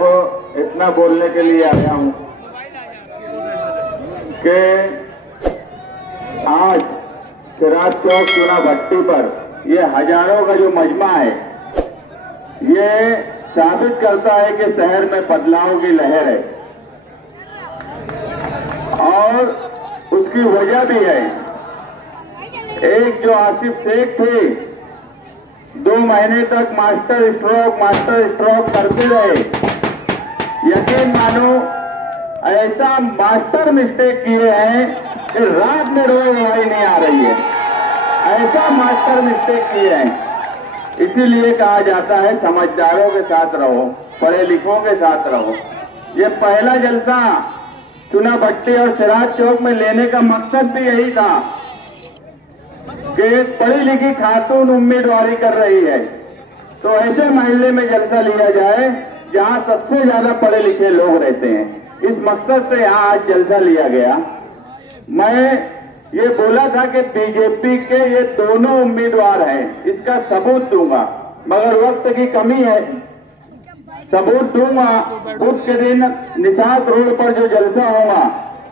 देखो इतना बोलने के लिए आया हूं कि आज सिराज चौक चुना भट्टी पर ये हजारों का जो मजमा है, ये साबित करता है कि शहर में बदलाव की लहर है और उसकी वजह भी है। एक जो आसिफ शेख थे, 2 महीने तक मास्टर स्ट्रोक करते रहे। यकीन मानो ऐसा मास्टर मिस्टेक किए हैं कि रात में रोई नहीं आ रही है, ऐसा मास्टर मिस्टेक किए हैं। इसीलिए कहा जाता है समझदारों के साथ रहो, पढ़े लिखों के साथ रहो। ये पहला जलसा चुना भट्टी और सिराज चौक में लेने का मकसद भी यही था कि पढ़ी लिखी खातून उम्मीदवारी कर रही है, तो ऐसे मोहल्ले में जलसा लिया जाए जहां सबसे ज्यादा पढ़े लिखे लोग रहते हैं। इस मकसद से यहां आज जलसा लिया गया। मैं ये बोला था कि बीजेपी के ये दोनों उम्मीदवार हैं, इसका सबूत दूंगा, मगर वक्त की कमी है। सबूत दूंगा, बुध के दिन निसात रोड पर जो जलसा होगा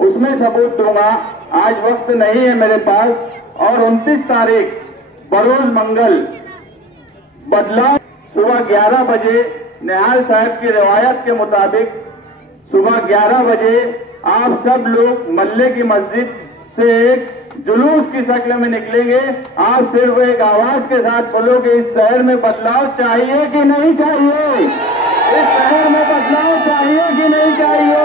उसमें सबूत दूंगा। आज वक्त नहीं है मेरे पास। और 29 तारीख बरोज मंगल बदलाव सुबह 11 बजे निहाल साहब की रिवायत के मुताबिक सुबह 11 बजे आप सब लोग मल्ले की मस्जिद से एक जुलूस की शक्ल में निकलेंगे। आप सिर्फ एक आवाज के साथ बोलोगे इस शहर में बदलाव चाहिए कि नहीं चाहिए, इस शहर में बदलाव चाहिए कि नहीं चाहिए।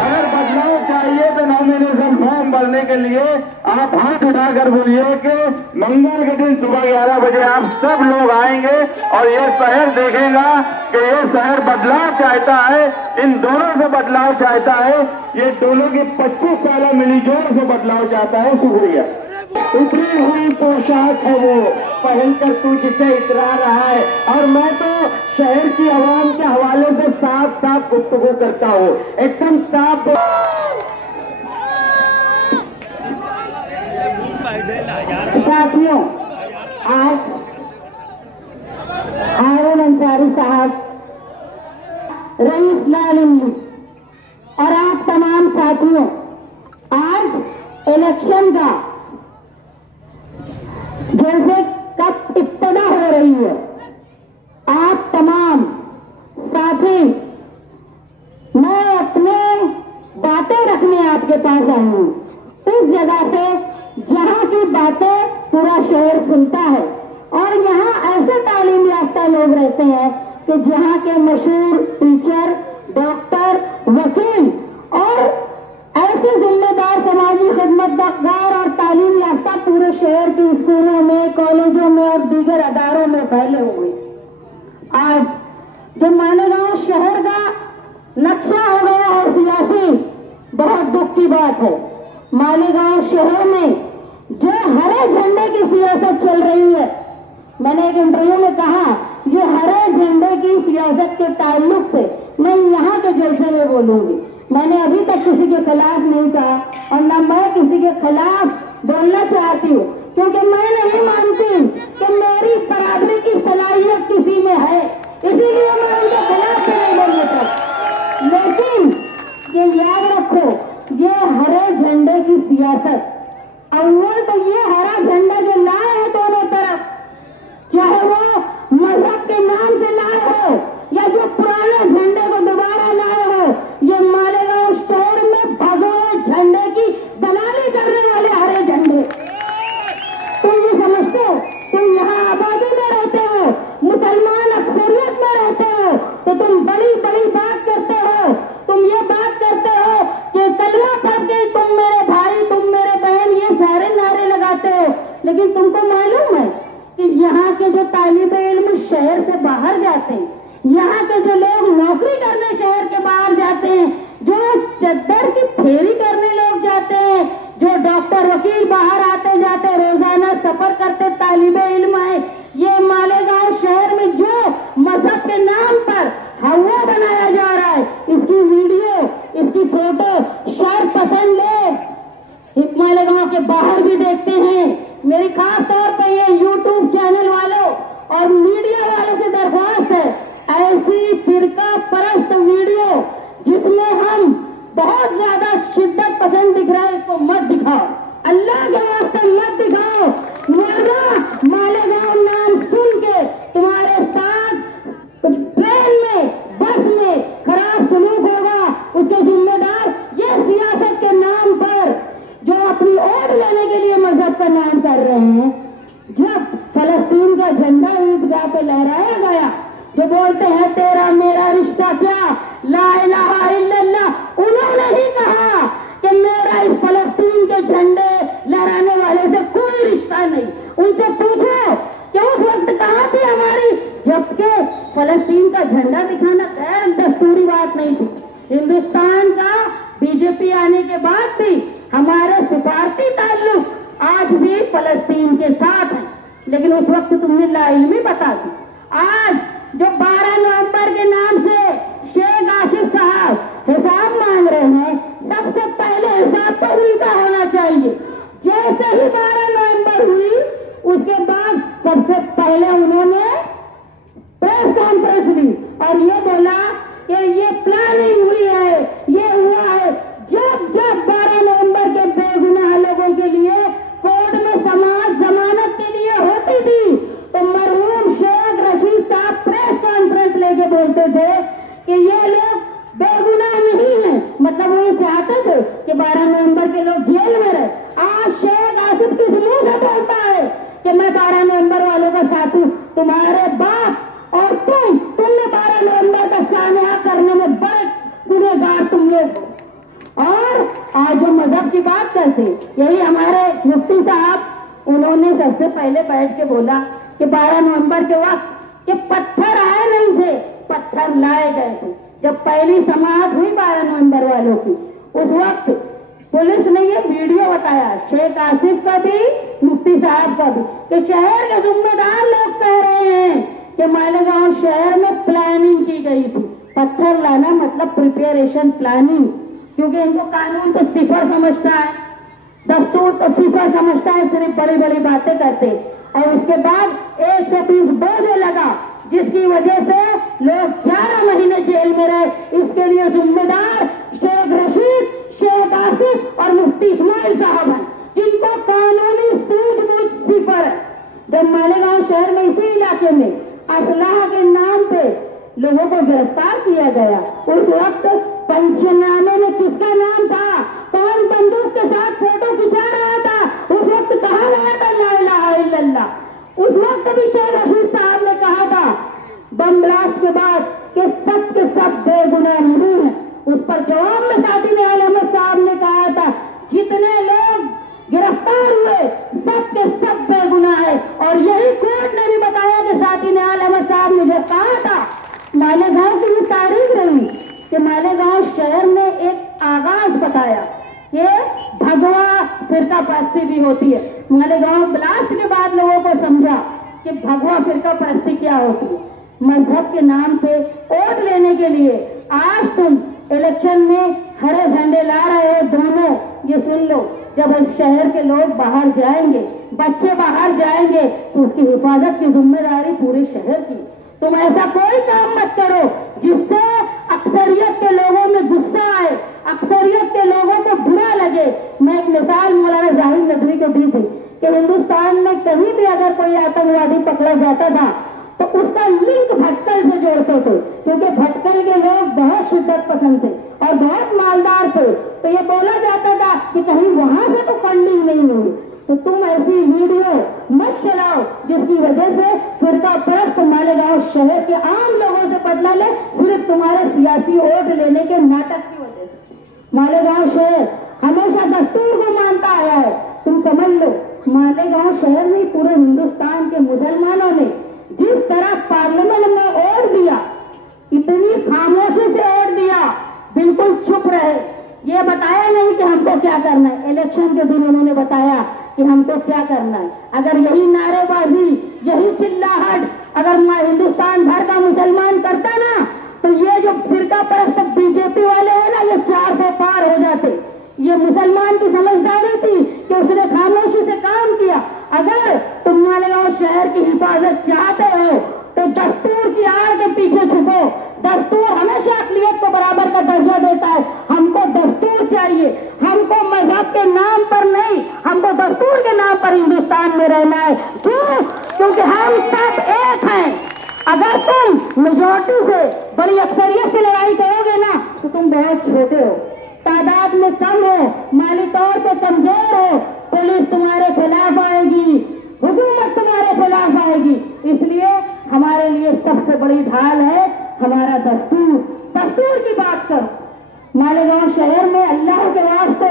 अगर बदलाव चाहिए तो नॉमिनेशन फॉर्म भरने के लिए आप हाथ उठाकर बोलिए कि मंगल के दिन सुबह 11 बजे आप सब लोग आएंगे और ये शहर देखेगा कि ये शहर बदलाव चाहता है, इन दोनों से बदलाव चाहता है। ये दोनों की 25 साल मिलीजुल से बदलाव चाहता है। शुक्रिया। उतरी हुई पोशाक है वो पहनकर तू जिसे इतरा रहा है, और मैं तो शहर की आवाम के हवाले से साफ साफ गुफ्तगू करता हूँ, एकदम साफ। साथियों, आज हारून अंसारी साहब, रईस लाल इमली और आप तमाम साथियों, आज इलेक्शन का जैसे कब इब्तिदा हो रही है, आप तमाम साथी, मैं अपने बातें रखने आपके पास आई हूं, उस जगह से जहां की बातें पूरा शहर सुनता है। और यहां ऐसे तालीम याफ्ता लोग रहते हैं कि जहां के मशहूर टीचर, डॉक्टर, वकील और ऐसे जिम्मेदार समाजी खिदमतगार और तालीम याफ्ता पूरे शहर के स्कूलों में, कॉलेजों में और दीगर अदारों में फैले हुए। आज जो मालेगांव शहर का नक्शा हो गया है सियासी, बहुत दुख की बात है। मालेगांव शहर में जो हरे झंडे की सियासत चल रही है, मैंने एक इंटरव्यू में कहा, ये हरे झंडे की सियासत के ताल्लुक से मैं यहाँ के जलसे में बोलूंगी। मैंने अभी तक किसी के खिलाफ नहीं कहा और न मैं किसी के खिलाफ बोलना चाहती हूँ, क्योंकि मैं नहीं मानती कि मेरी बराबरी की सलाहियत किसी में है, इसीलिए मैं उनके खिलाफ नहीं बोलना चाहती। लेकिन ये याद रखो, ये हरे झंडे की सियासत, अव्वल तो ये हरा झंडा जो लाए है दोनों तरफ, चाहे वो मजहब के नाम से लाए हो या जो पुराने झंडे को दोबारा लाए हो, ये मालेगांव शहर में भगवे झंडे की दलाली करने वाले हरे झंडे। तुम ये समझते हो, तुम यहाँ आबादी में रहते हो, मुसलमान अक्सरियत में रहते हो, तो तुम बड़ी बड़ी बात करते हो। तुम ये बात करते हो कि कलमा पढ़ के तुम मेरे भाई, तुम मेरे बहन, ये सारे नारे लगाते हो, लेकिन तुमको मालूम है कि यहाँ के जो तालिबे इल्म शहर से बाहर जाते हैं, यहाँ के जो लोग नौकरी करने शहर के बाहर जाते हैं, जो चद्दर की फेरी करने लोग जाते हैं, जो डॉक्टर वकील बाहर आते जाते रोजाना सफर करते तालिबे इल्म है, ये मालेगांव शहर में जो मजहब के नाम पर हवा बनाया जा रहा है, इसकी वीडियो, इसकी फोटो शायद पसंद लोग मालेगांव के बाहर भी देखते हैं। मेरी खास तौर पर ये यूट्यूब चैनल वालों और मीडिया वालों से दरख्वास्त है, ऐसी फिरका परस्त को मत दिखाओ, अल्लाह के वास्ते मत दिखाओ, वरना मालेगांव नाम सुन के तुम्हारे साथ ट्रेन में, बस में खराब सलूक होगा। उसके जिम्मेदार ये सियासत के नाम पर जो अपनी वोट लेने के लिए मजहब का नाम कर रहे हैं। जब फलस्तीन का झंडा ईदगाह पे लहराया गया, जो बोलते हैं तेरा मेरा रिश्ता क्या, ला इलाहा इल्लल्लाह, उन्होंने ही कहा कि मेरा इस फलस्तीन के झंडे लहराने वाले से कोई रिश्ता नहीं। उनसे पूछो कि उस वक्त कहाँ थी हमारी, जबकि फलस्तीन का झंडा दिखाना गैर दस्तूरी बात नहीं थी। हिंदुस्तान का बीजेपी आने के बाद भी हमारे सिफारती ताल्लुक आज भी फलस्तीन के साथ है, लेकिन उस वक्त तुमने लाइल्मी बता दी। आज जो 12 नवंबर के नाम से शेख आसिफ साहब हिसाब मांग रहे हैं, सबसे पहले हिसाब तो उनका होना चाहिए। जैसे ही 12 नवंबर हुई, उसके बाद सबसे पहले उन्होंने प्रेस कॉन्फ्रेंस ली और ये बोला कि ये प्लानिंग हुई है, ये हुआ है। जब 12 नवंबर के बेगुनाह लोगों के लिए कोर्ट में समाज जमानत के लिए होती थी, तो मरहूम शेख रशीद साहब प्रेस कॉन्फ्रेंस लेके बोलते थे कि ये लोग बेगुनाह नहीं है। मतलब वो चाहते थे कि 12 नवंबर के लोग जेल में रहे। आज शेख आसिफ किस मुंह से बोलता है कि मैं 12 नवंबर वालों का साथ हूं? तुम्हारे बाप और तुमने 12 नवंबर का सामना करने में बड़े गुनहगार तुम लोग हो। और आज जो मजहब की बात करते, यही हमारे मुफ्ती साहब, उन्होंने सबसे पहले बैठ के बोला कि 12 नवंबर के वक्त कि पत्थर आए नहीं थे, पत्थर लाए गए थे। जब पहली समाअत हुई 12 नवंबर वालों की, उस वक्त पुलिस ने ये वीडियो बताया, शेख आसिफ का भी, मुफ्ती साहब का भी, कि शहर के जिम्मेदार लोग कह रहे हैं कि मालेगांव शहर में प्लानिंग की गई थी। पत्थर लाना मतलब प्रिपरेशन प्लानिंग, क्योंकि इनको कानून तो सिफर समझता है, दस्तूर तो सिफर समझता है, सिर्फ बड़ी बड़ी बातें करते। और उसके बाद 120 बोझ लगा, जिसकी वजह से लोग 11 महीने जेल में रहे। इसके लिए जिम्मेदार शेख रशीद, शेख आसिफ और मुफ्ती इस्माइल साहब हैं, जिनको कानूनी सूझबूझ सिफर है। जब मालेगांव शहर में इसी इलाके में असलाह के नाम पे लोगों को गिरफ्तार किया गया, उस वक्त पंचनामे में किसका नाम था? कौन बंदूक के साथ फोटो खिंचा रहा था? उस वक्त कहा गया था ला इलाहा इल्लल्लाह। उस वक्त भी शेख रशीद साहब ने कहा था बम ब्लास्ट के बाद कि सब के सब बेगुनाह नहीं है। उस पर जवाब में साथी निहाल अहमद साहब ने कहा था जितने लोग गिरफ्तार हुए सब के सब बेगुनाह है। और यही कोर्ट ने भी बताया कि साथी निहाल अहमद साहब ने जो कहा था, मालेगांव की भी तारीफ रही कि मालेगांव शहर ने एक आगाज बताया कि भगवा फिरका परस्ती भी होती है। मालेगांव ब्लास्ट के बाद लोगों को समझा कि भगवा फिरका परस्ती क्या होती है। मजहब के नाम पे वोट लेने के लिए आज तुम इलेक्शन में हरे झंडे ला रहे हो दोनों, ये सुन लो। जब इस शहर के लोग बाहर जाएंगे, बच्चे बाहर जाएंगे, तो उसकी हिफाजत की जिम्मेदारी पूरे शहर की। तुम ऐसा कोई काम मत करो जिससे अक्सरियत के लोगों में गुस्सा आए, अक्सरियत के लोगों को बुरा लगे। मैं एक मिसाल मौलाना जाहिद नदवी को दी थी कि हिंदुस्तान में कहीं भी अगर कोई आतंकवादी पकड़ा जाता था तो उसका लिंक भटकल से जोड़ते थे, क्योंकि भटकल के लोग बहुत शिद्दत पसंद थे और बहुत मालदार थे। तो ये बोला जाता था कि कहीं वहां से तो फंडिंग नहीं हुई। तो तुम ऐसी वीडियो मत चलाओ जिसकी वजह से फिरका परस्त मालेगांव शहर के आम लोगों से बदला ले, सिर्फ तुम्हारे सियासी वोट लेने के नाटक की वजह से। मालेगांव शहर हमेशा दस्तूर को मानता आया है। तुम समझ लो, मालेगांव शहर में पूरे हिंदुस्तान के मुसलमानों ने जिस तरह पार्लियामेंट में वोट दिया, इतनी खामोशी से वोट दिया, बिल्कुल चुप रहे, ये बताया नहीं कि हमको क्या करना है। इलेक्शन के दिन उन्होंने बताया कि हमको क्या करना है। अगर यही नारेबाजी, यही चिल्लाहट अगर हिंदुस्तान भर का मुसलमान करता ना, तो ये जो फिरका परस्त बीजेपी वाले हैं ना, ये 400 पार हो जाते। ये मुसलमान की समझदारी थी कि उसने खामोशी से काम किया। अगर तुम मालेगांव शहर की हिफाजत चाहते हो तो दस्तूर की आड़ के पीछे छुपो। दस्तूर हमेशा अक़लियत को बराबर का दर्जा देता है। हमको दस्तूर चाहिए। हमको मजहब के नाम पर नहीं, हमको दस्तूर के नाम पर हिंदुस्तान में रहना है। क्यों? क्योंकि हम सब एक हैं। अगर तुम मेजॉरिटी से, बड़ी अक्सरियत से लड़ाई करोगे ना, तो तुम बहुत छोटे हो, तादाद में कम हो, माली तौर पे कमजोर हो, पुलिस तुम्हारे खिलाफ आएगी, हुकूमत तुम्हारे खिलाफ आएगी। इसलिए हमारे लिए सबसे बड़ी ढाल है हमारा दस्तूर। दस्तूर की बात करो। मालेगांव शहर में अल्लाह के वास्ते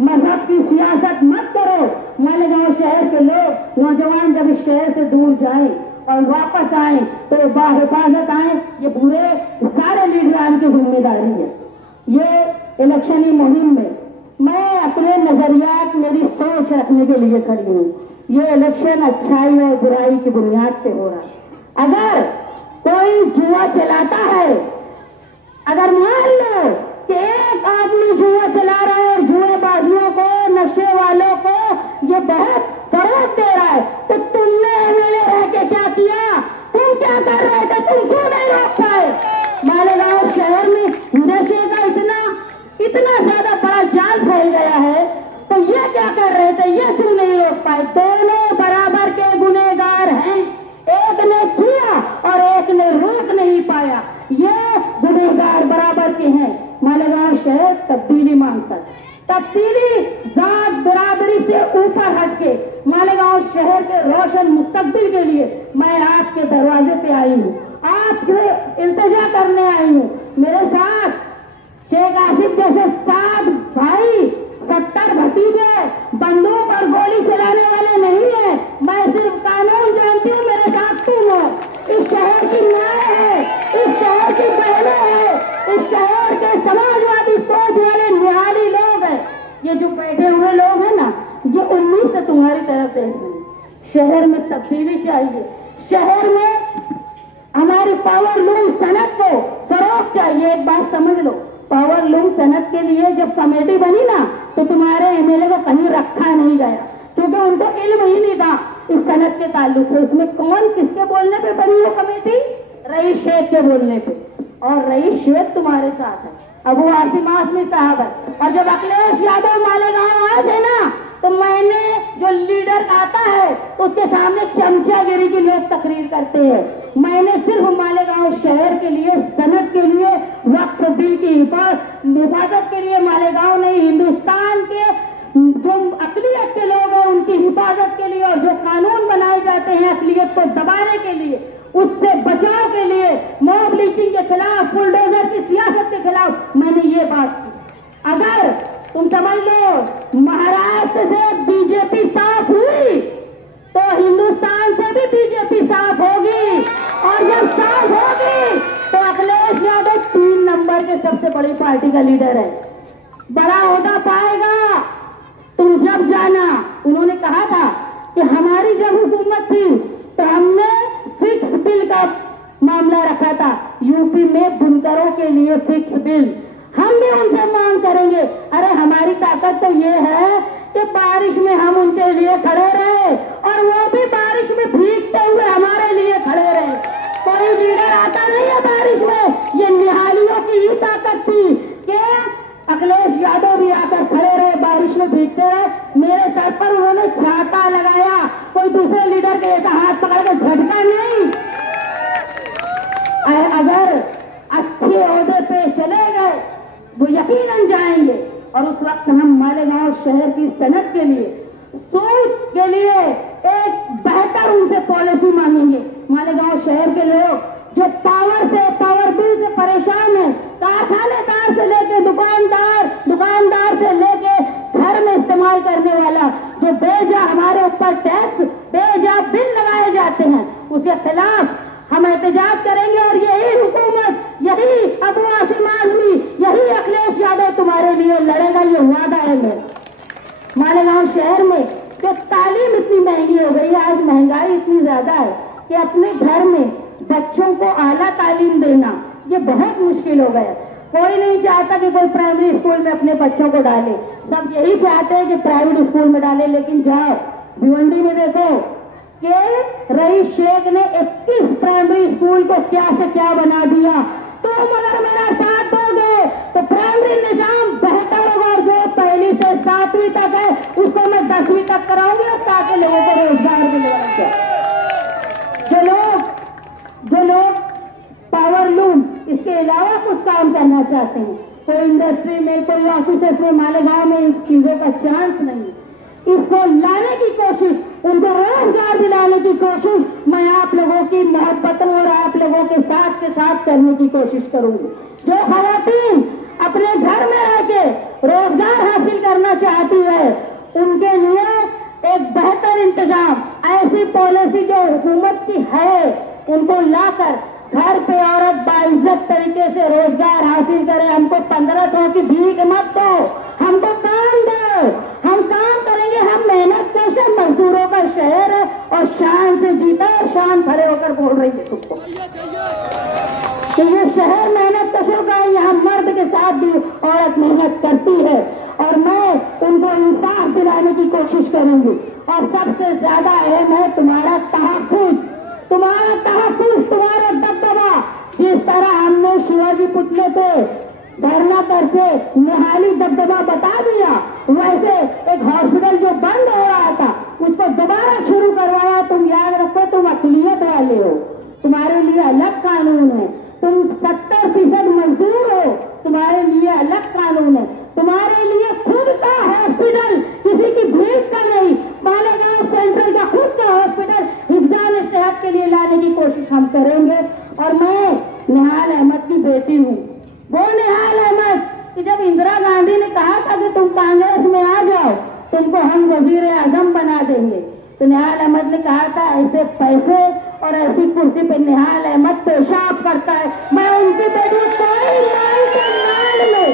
मजहब की सियासत मत करो। मालेगांव शहर के लोग, नौजवान जब इस शहर से दूर जाएं और वापस आए तो बाहिफाजत आए, ये पूरे सारे लीडरान की जिम्मेदारी है। ये इलेक्शनी मुहिम में मैं अपने नजरियात, मेरी सोच रखने के लिए खड़ी हूँ। ये इलेक्शन अच्छाई और बुराई की बुनियाद पे हो रहा है। अगर कोई जुआ चलाता है, अगर मान लो कि एक आदमी जुआ चला रहा है और जुएबाजियों को, नशे वालों को ये बहुत फरोग दे रहा है, तो तुमने एमएलए रह के क्या किया? तुम क्या कर रहे थे? तुम क्यों नहीं रोक पाए? मालेगांव शहर में नशे का इतना ज्यादा बड़ा जाल फैल गया है, तो ये क्या कर रहे थे? ये क्यों नहीं रोक पाए? दोनों बराबर के गुनहगार हैं। एक ने किया और एक ने रोक नहीं पाया। ये गुनहगार बराबर के हैं। मालेगांव शहर तब्दीली मांगता है। तब्दीली जात बराबरी से ऊपर हटके मालेगांव शहर के रोशन मुस्तकबिल के लिए मैं आपके दरवाजे पे आई हूँ, आपसे इल्तिजा करने आई हूँ। मेरे साथ शेख आसिफ जैसे 7 भाई, 70 भतीजे, बंदूक और गोली चलाने वाले नहीं है। मैं सिर्फ कानून जानती हूँ, मेरे साथ तुम हो। इस शहर की माएँ है, इस शहर की बहनें हैं, इस शहर के समाजवादी सोच वाले निहाली लोग हैं। ये जो बैठे हुए लोग हैं ना, ये उम्मीद से तुम्हारी तरफ देख रहे हैं। शहर में तब्दीली चाहिए, शहर में हमारी पावर लूम सनत को फरोग चाहिए। एक बात समझ लो, पावर लूम सनत के लिए जब कमेटी बनी ना, तो तुम्हारे एमएलए को कहीं रखा नहीं गया, क्योंकि उनको इल्म ही नहीं था इस सनत के ताल्लुक से। उसमें कौन किसके बोलने पे बनी वो कमेटी? रईस शेख के बोलने पे। और रईस शेख तुम्हारे साथ है, अबू आसिम आसमी साहब है। और जब अखिलेश यादव मालेगांव आए थे ना, तो मैंने जो लीडर आता है उसके सामने चमचागिरी की लोग तकरीर करते हैं। मैंने सिर्फ मालेगांव शहर के लिए, सनत के लिए, वक्फ बिल की हिफाजत के लिए, मालेगांव नहीं हिंदुस्तान के जो अकलियत के लोग हैं उनकी हिफाजत के लिए, और जो कानून बनाए जाते हैं अकलियत को दबाने के लिए, उससे बचाव के लिए, मॉब लिंचिंग के खिलाफ, बुलडोजर की सियासत के खिलाफ मैंने ये बात की। अगर तुम समझ लो महाराष्ट्र से बीजेपी साफ हुई तो हिंदुस्तान से भी बीजेपी साफ होगी, और जब साफ होगी तो अखिलेश यादव 3 नंबर के सबसे बड़ी पार्टी का लीडर है, बड़ा ओहदा पाएगा। तुम जब जाना, उन्होंने कहा था कि हमारी जब हुकूमत थी तो हमने फिक्स बिल का मामला रखा था, यूपी में बुनकरों के लिए फिक्स बिल। हम भी उनसे मांग करेंगे। अरे हमारी ताकत तो ये है कि बारिश में हम उनके लिए खड़े रहे, और वो भी बारिश में भीगते हुए हमारे लिए खड़े रहे। कोई लीडर आता नहीं है बारिश में, ये निहालियों की ही ताकत थी कि अखिलेश यादव भी आकर खड़े रहे, बारिश में भीगते रहे। मेरे सर पर उन्होंने छाता लगाया, कोई दूसरे लीडर के हाथ पकड़ के झटका नहीं। अगर अच्छे ओहदे पे चले गए वो यकीनन जाएंगे, और उस वक्त हम मालेगांव शहर की सनत के लिए, सूद के लिए एक बेहतर उनसे पॉलिसी मांगेंगे। मालेगांव शहर के लोग जो पावर बिल से परेशान है, कारखानेदार से लेके दुकानदार से लेके घर में इस्तेमाल करने वाला, जो बेजा हमारे ऊपर टैक्स, बेजा बिल लगाए जाते हैं, उसके खिलाफ हम एहतजाज करेंगे। और यही हुकूमत, यही अबू आसिम आजमी, यही अखिलेश यादव तुम्हारे लिए लड़ेगा, ये वादा है मेरा। मालेगांव शहर में जो तालीम इतनी महंगी हो गई है, आज महंगाई इतनी ज्यादा है कि अपने घर में बच्चों को आला तालीम देना ये बहुत मुश्किल हो गया। कोई नहीं चाहता कि कोई प्राइमरी स्कूल में अपने बच्चों को डाले, सब यही चाहते हैं कि प्राइवेट स्कूल में डाले। लेकिन जाओ भिवंडी में देखो कि रईस शेख ने 21 प्राइमरी स्कूल को क्या से क्या बना दिया। तुम अगर मेरा साथ दोगे तो प्राइमरी निजाम बेहतर होगा, और जो 7वीं तक है उसको मैं 10वीं तक कराऊंगी, और ताकि लोगों को रोजगार मिलेगा। जो लोग पावर लूम इसके अलावा कुछ काम करना चाहते हैं, कोई इंडस्ट्री में, कोई ऑफिस में, मालेगांव में, इस चीजों का चांस नहीं। इसको लाने की कोशिश, उनको रोजगार दिलाने की कोशिश मैं आप लोगों की मोहब्बतों और आप लोगों के साथ करने की कोशिश करूंगी। जो खवातीन अपने घर में रह के रोजगार हासिल करना चाहती है, उनके लिए एक बेहतर इंतजाम, ऐसी पॉलिसी जो हुकूमत की है, उनको लाकर घर पे औरत बाइज्जत तरीके से रोजगार हासिल करे। हमको 1500 की भीख मत दो, हमको काम दो, हम काम करेंगे। हम मेहनत कश मजदूरों का शहर है और शान से जीता है, शान खड़े होकर बोल रही है तुमको कि ये शहर मेहनत कशों का है, यहाँ मर्द के साथ भी औरत मेहनत करती है, और मैं उनको इंसाफ दिलाने की कोशिश करूंगी। और सबसे ज्यादा अहम है तुम्हारा तहफ्फुज, तुम्हारा दबदबा। जिस तरह हमने शिवाजी पुतले पे धरना करके निहाली दबदबा बता दिया, वैसे एक हॉस्पिटल जो बंद हो रहा था उसको दोबारा शुरू करवाया। तुम याद रखो, तुम अक़लियत वाले हो, तुम्हारे लिए अलग कानून है। तुम 70% मजदूर हो, तुम्हारे लिए अलग कानून है। तुम्हारे लिए खुद का हॉस्पिटल, किसी की भीख का नहीं, मालेगांव सेंट्रल का खुद का हॉस्पिटल हिफ्ज़ान सेहत के लिए लाने की कोशिश हम करेंगे। और मैं निहाल अहमद की बेटी हूँ, वो निहाल अहमद कि जब इंदिरा गांधी ने कहा था कि तुम कांग्रेस में आ जाओ, तुमको हम वजीर आजम बना देंगे, तो निहाल अहमद ने कहा था ऐसे पैसे और ऐसी कुर्सी पे निहाल अहमद पेशाब करता है। मैं उनकी बेटी कोई नाल के नाल में,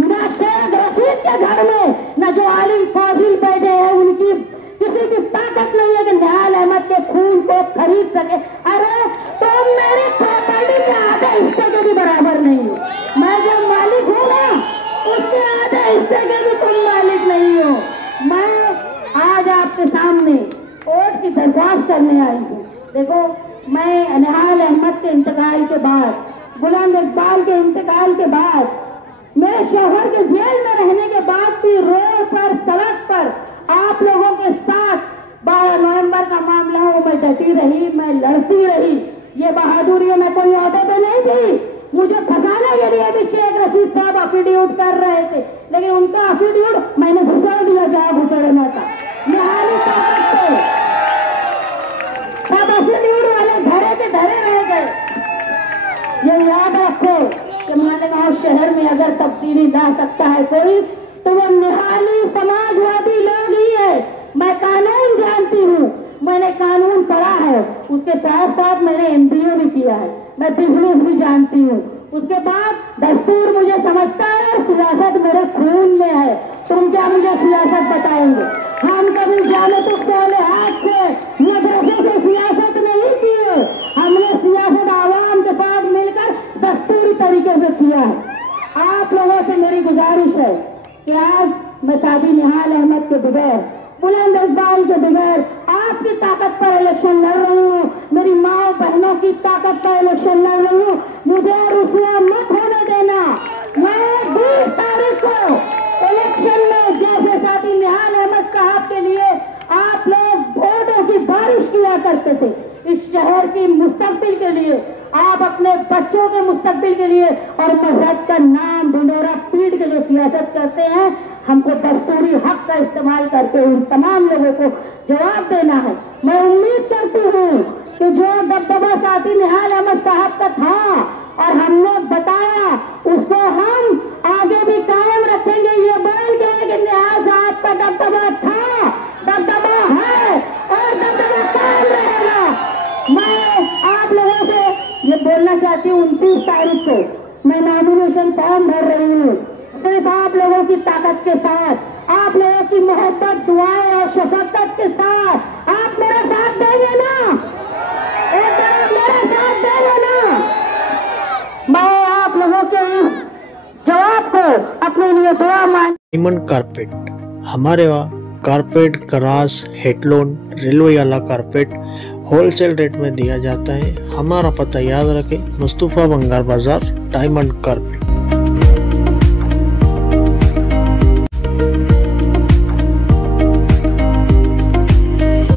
न शेख रशीद के घर में, न जो आलिम फाजिल बैठे हैं उनकी किसी की ताकत नहीं है कि निहाल अहमद के खून को खरीद सके। अरे तुम मेरी प्रॉपर्टी के आधे हिस्से के भी बराबर नहीं हो। मैं जो मालिक हूँ ना, उसके आधे हिस्से के भी तुम मालिक नहीं हो। मैं आज आपके सामने वोट की दरख्वास्त करने आई हूँ। देखो, मैं निहाल अहमद के इंतकाल के बाद, बुलंद इकबाल के इंतकाल के बाद, मेरे शौहर के जेल में रहने के बाद भी रोड पर, सड़क पर आप लोगों के साथ 12 नवंबर का मामला हो, मैं डटी रही, मैं लड़ती रही। ये बहादुरी मैं कोई औहदे पे नहीं थी। मुझे फंसाने के लिए भी शेख रशीद साहब अफिड्यूट कर रहे थे, लेकिन उनका अफिड्यूट मैंने घुसा दिया जहाँ घुसड़ना था। निहाली ताकत से सब अफिड्यूट वाले धरे के धरे रह गए। ये याद रखो कि मालेगांव शहर में अगर तब्दीली ला सकता है कोई, तो वो निहाली समाजवादी लोग ही है। मैं कानून जानती हूँ, मैंने कानून पढ़ा है, उसके साथ साथ मैंने MBA भी किया है, मैं बिजनेस भी जानती हूँ। उसके बाद दस्तूर मुझे समझता है और सियासत मेरे खून में है। तुम क्या मुझे सियासत बताएंगे? हम कभी जाने तो सोले हाथ से मदरसे से सियासत नहीं किए, हमने सियासत आवाम के साथ मिलकर दस्तूरी तरीके से किया है। आप लोगों से मेरी गुजारिश है कि आज मैं सादी निहाल अहमद के बगैर, बुलंद इकबाल के बगैर आपकी ताकत पर इलेक्शन लड़ रही हूँ, मेरी माँ बहनों की ताकत पर इलेक्शन लड़ रही हूँ। मुझे रुसवा मत होने देना। मैं 20 तारीख को इलेक्शन में, जैसे साथी निहाल अहमद साहब के लिए आप लोग वोटों की बारिश किया करते थे, इस शहर की मुस्तकबिल के लिए, आप अपने बच्चों के मुस्तकबिल के लिए और मजहब का नाम ढिंढोरा पीट के लिए सियासत करते हैं। हमको दस्तूरी हक का इस्तेमाल करके उन तमाम लोगों को जवाब देना है। मैं उम्मीद करती हूँ कि जो दबदबा साथी निहाल अहमद साहब का था और हमने बताया, उसको हम आगे भी कायम रखेंगे। ये बोल के कि निहाल साहब का दबदबा था, दबदबा है और दबदबा कायम रहेगा। मैं आप लोगों से ये बोलना चाहती हूँ, 29 तारीख को मैं नॉमिनेशन फॉर्म भर रही हूँ। सिर्फ आप लोगों की ताकत के साथ, आप लोगों की मोहब्बत, दुआएं और शफकत के साथ आप मेरा साथ देंगे ना? एक बार मेरा साथ देंगे ना? मैं आप लोगों के जवाब को अपने लिए दुआ मान। डायमंड कारपेट, हमारे वहाँ कारपेट, ग्रास, हेडलोन, रेलवे वाला कारपेट होलसेल रेट में दिया जाता है। हमारा पता याद रखें, मुस्तफा बंगार बाजार, डायमंड कारपेट।